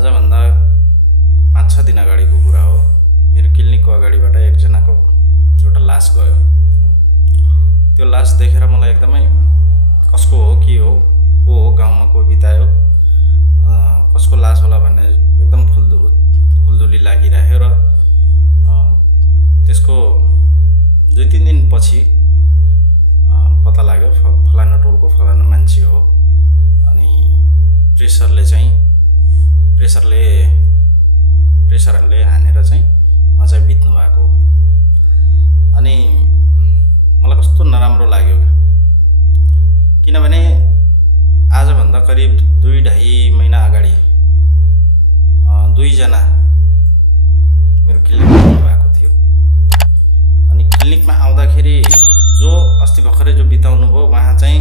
आजभन्दा 5-6 दिन अगाडिको कुरा हो। मेरो क्लिनिकको अगाडिबाट एकजनाको एउटा लास गयो। त्यो लास देखेर मलाई एकदमै कसको हो के हो को हो गाउँमा को बितायो कसको लास होला भन्ने एकदम खुल्दुली लागिरह्यो र त्यसको 2-3 दिन पछि पत्ता लाग्यो फलाना टोलको फलाना मान्छे हो। अनि प्रेसरले हानेर चाहिँ उहाँ चाहिँ बित्नु भएको। अनि मलाई कस्तो नराम्रो लाग्यो किनभने आजभन्दा करिब 2-2.5 महिना अगाडि 2 जना मेरो क्लिनिकमा आउनु भएको थियो। अनि क्लिनिकमा आउँदाखेरि जो अस्ति भर्खरै जो बिताउनु भयो उहाँ चाहिँ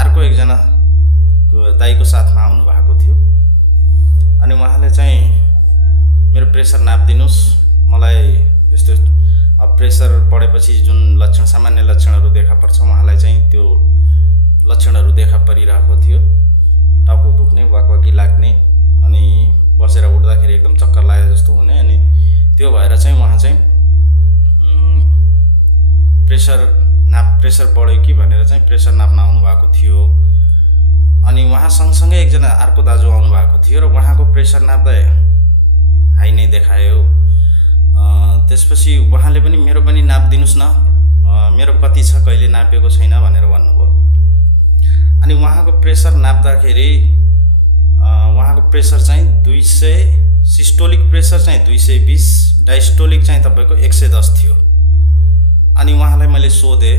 अर्को एकजना दाइको साथमा आउनु भएको थियो। अनि उहाँले चाहिँ मेरो प्रेसर नाप्दिनुस्, मलाई यस्तो प्रेसर बढेपछि जुन लक्षण सामान्य लक्षणहरू देखा पर्छ उहाँलाई चाहिँ त्यो लक्षणहरू देखा परिरहेको थियो। टाउको दुख्ने, वाकवाकी लाग्ने, अनि बसेर उठ्दाखेरि एकदम चक्कर लागे जस्तो हुने। अनि त्यो भएर चाहिँ उहाँ चाहिँ प्रेसर बढ्यो कि भनेर चाहिँ प्रेसर नाप्न आउनु भएको थियो। अनि उहाँ सँगसँगै एकजना अर्को दाजु आउनु भएको थियो र उहाँको प्रेसर नाप्दा हाई नै देखायो। त्यसपछि उहाँले पनि मेरो पनि नाप्दिनुस् न, मेरो कति छ कहिले नापेको छैन भनेर भन्नुभयो। अनि उहाँको प्रेसर नाप्दाखेरि उहाँको प्रेसर चाहिँ 200, सिस्टोलिक प्रेसर चाहिँ 220, डायस्टोलिक चाहिँ तपाईको 110 थियो। अनि उहाँलाई मैले सोधेँ,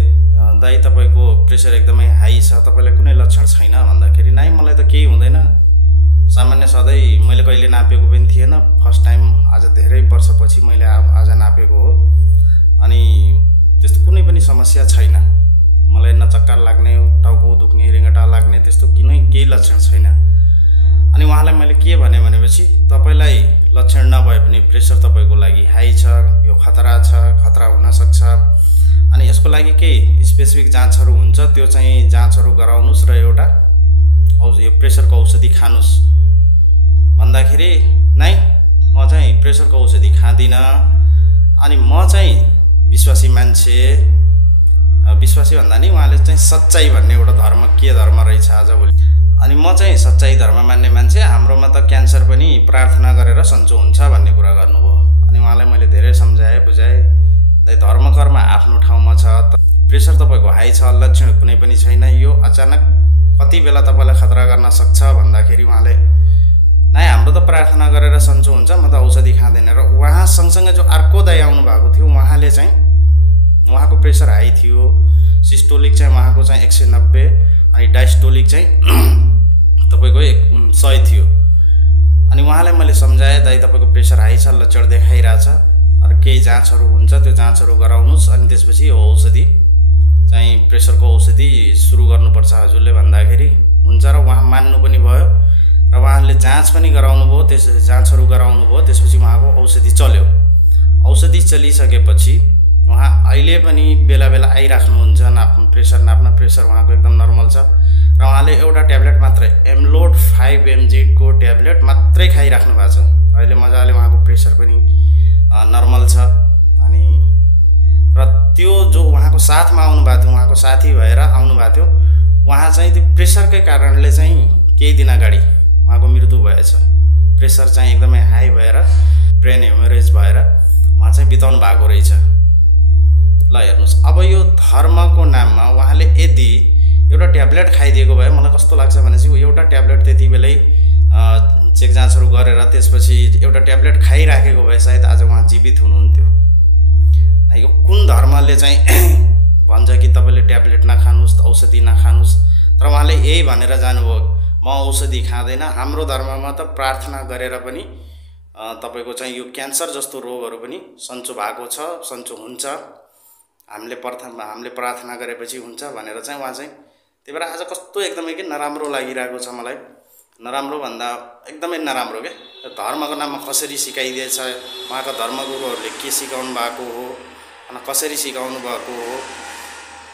दाइ तपाईको प्रेसर एकदमै हाई छ, तपाईलाई कुनै लक्षण छैन भन्दाखेरि नाइ मलाई त केही हुँदैन, सामान्य सधैँ मैले कहिले नापेको पनि थिएन, फर्स्ट टाइम आज धेरै वर्षपछि मैले आज नापेको हो। अनि त्यस्तो कुनै पनि समस्या छैन, मलाई न चक्कर लाग्ने, टाउको दुख्ने, रिङ्गटा लाग्ने त्यस्तो केही लक्षण छैन। अनि उहाँलाई मैले के भने भनेपछि तपाईलाई लक्षण नभए पनि प्रेसर तपाईको लागि हाई छ, यो खतरा छ, खतरा हुन सक्छ। अनि यसको लागि केही स्पेसिफिक जाँचहरू हुन्छ, त्यो चाहिँ जाँचहरू गराउनुस् र एउटा यो प्रेसरको औषधि खानुस् भन्दाखेरि नाइ म चाहिँ प्रेसरको औषधि खाँदिनँ। अनि म चाहिँ विश्वासी मान्छे, विश्वासी भन्दा नि उहाँले चाहिँ सच्चाइ भन्ने एउटा धर्म के धर्म रहेछ आजभोलि। अनि म चाहिँ सच्चाइ धर्म मान्ने मान्छे, हाम्रोमा त क्यान्सर पनि प्रार्थना गरेर सन्चो हुन्छ भन्ने कुरा गर्नुभयो। अनि उहाँलाई मैले धेरै सम्झाएँ बुझाएँ, धर्म कर्म आफ्नो ठाउँमा छ, प्रेसर तपाईको हाई छ, लक्षण कुनै पनि छैन, यो अचानक कति बेला तपाईलाई खतरा गर्न सक्छ भन्दाखेरि उहाँले नाइ हाम्रो त प्रार्थना गरेर सन्चो हुन्छ, म त औषधि खाँदैन। र उहाँ सँगसँगै जो अर्को दाइ आउनु भएको थियो उहाँले चाहिँ उहाँको प्रेसर हाई थियो, सिस्टोलिक चाहिँ उहाँको चाहिँ 190 अनि डायस्टोलिक चाहिँ तपाईको 100 थियो। अनि उहाँलाई मैले सम्झाएँ, दाइ तपाईको प्रेसर हाई छ, लक्षण देखाइरहेछ, र केही जाँचहरू हुन्छ, त्यो जाँचहरू गराउनुस्, अनि त्यसपछि यो औषधि चाहिँ प्रेसरको औषधि सुरु गर्नुपर्छ हजुरले भन्दाखेरि हुन्छ। र उहाँ मान्नु पनि भयो र उहाँले जाँच पनि गराउनु भयो, त्यसपछि जाँचहरू गराउनु भयो, त्यसपछि उहाँको औषधि चल्यो। औषधि चलिसकेपछि उहाँ अहिले पनि बेला बेला आइराख्नुहुन्छ प्रेसर नाप्न, प्रेसर उहाँको एकदम नर्मल छ। र उहाँले एउटा ट्याब्लेट मात्रै एमलोड 5 mg को ट्याब्लेट मात्रै खाइराख्नु भएको छ। अहिले मजाले उहाँको प्रेसर पनि नर्मल छ। अनि र त्यो जो उहाँको साथमा आउनु भएको थियो, उहाँको साथी भएर आउनु भएको थियो, उहाँ चाहिँ त्यो प्रेसरकै कारणले चाहिँ केही दिन अगाडि उहाँको मृत्यु भएछ। प्रेसर चाहिँ एकदमै हाई भएर ब्रेन हेमोरेज भएर उहाँ चाहिँ बिताउनु भएको रहेछ। ल हेर्नुहोस्, अब यो धर्मको नाममा उहाँले यदि एउटा ट्याब्लेट खाइदिएको भए मलाई कस्तो लाग्छ भनेपछि एउटा ट्याब्लेट त्यति बेलै चेक जाँचहरू गरेर त्यसपछि एउटा ट्याब्लेट खाइराखेको भए सायद आज उहाँ जीवित हुनुहुन्थ्यो। यो कुन धर्मले चाहिँ भन्छ कि तपाईँले ट्याब्लेट नखानुस्, औषधि नखानुस्, तर उहाँले यही भनेर जानुभयो म औषधि खाँदैन। हाम्रो धर्ममा त प्रार्थना गरेर पनि तपाईको चाहिँ यो क्यान्सर जस्तो रोगहरू पनि सन्चो भएको छ, सन्चो हुन्छ, हामीले प्रार्थना गरेपछि हुन्छ भनेर चाहिँ उहाँ चाहिँ, त्यही भएर आज कस्तो एकदमै के नराम्रो लागिरहेको छ मलाई। नराम्रो भन्दा एकदमै नराम्रो के धर्मको नाममा कसरी सिकाइदिएछ, उहाँका धर्मगुरुहरूले के सिकाउनु भएको हो, अनि कसरी सिकाउनु भएको हो।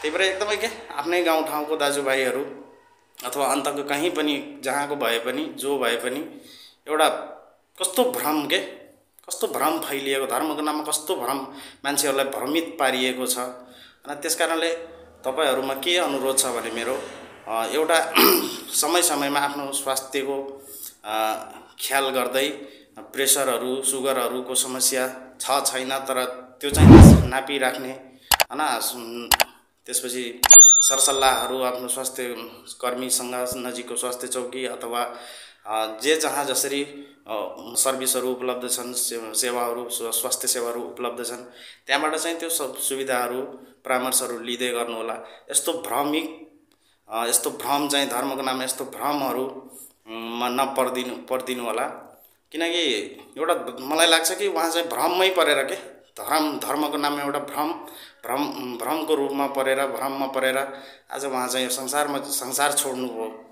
त्यही भएर एकदमै के आफ्नै गाउँठाउँको दाजुभाइहरू अथवा अन्तको कहीँ पनि जहाँको भए पनि जो भए पनि एउटा कस्तो भ्रम के कस्तो भ्रम फैलिएको, धर्मको नाममा कस्तो भ्रम मान्छेहरूलाई भ्रमित पारिएको छ। अनि त्यसकारणले तपाईहरुमा के अनुरोध छ भने मेरो एउटा समय समयमा आफ्नो स्वास्थ्यको ख्याल गर्दै प्रेसरहरू सुगरहरूको समस्या छ छैन तर त्यो चाहिँ नापिराख्ने हैन। त्यसपछि सरसल्लाहहरू आफ्नो स्वास्थ्य कर्मीसँग नजिकको स्वास्थ्य चौकी अथवा जे जहाँ जसरी सर्भिसहरू उपलब्ध छन्, सेवाहरू स्वास्थ्य सेवाहरू उपलब्ध छन्, त्यहाँबाट चाहिँ त्यो सब सुविधाहरू परामर्शहरू लिँदै गर्नु होला। यस्तो भ्रम चाहिँ धर्मको नाममा यस्तो भ्रमहरू नपर्दिनु होला। किनकि एउटा मलाई लाग्छ कि उहाँ चाहिँ भ्रममै परेर के धर्मको नाममा एउटा भ्रमको रूपमा परेर भ्रममा परेर आज उहाँ चाहिँ संसार छोड्नु भयो।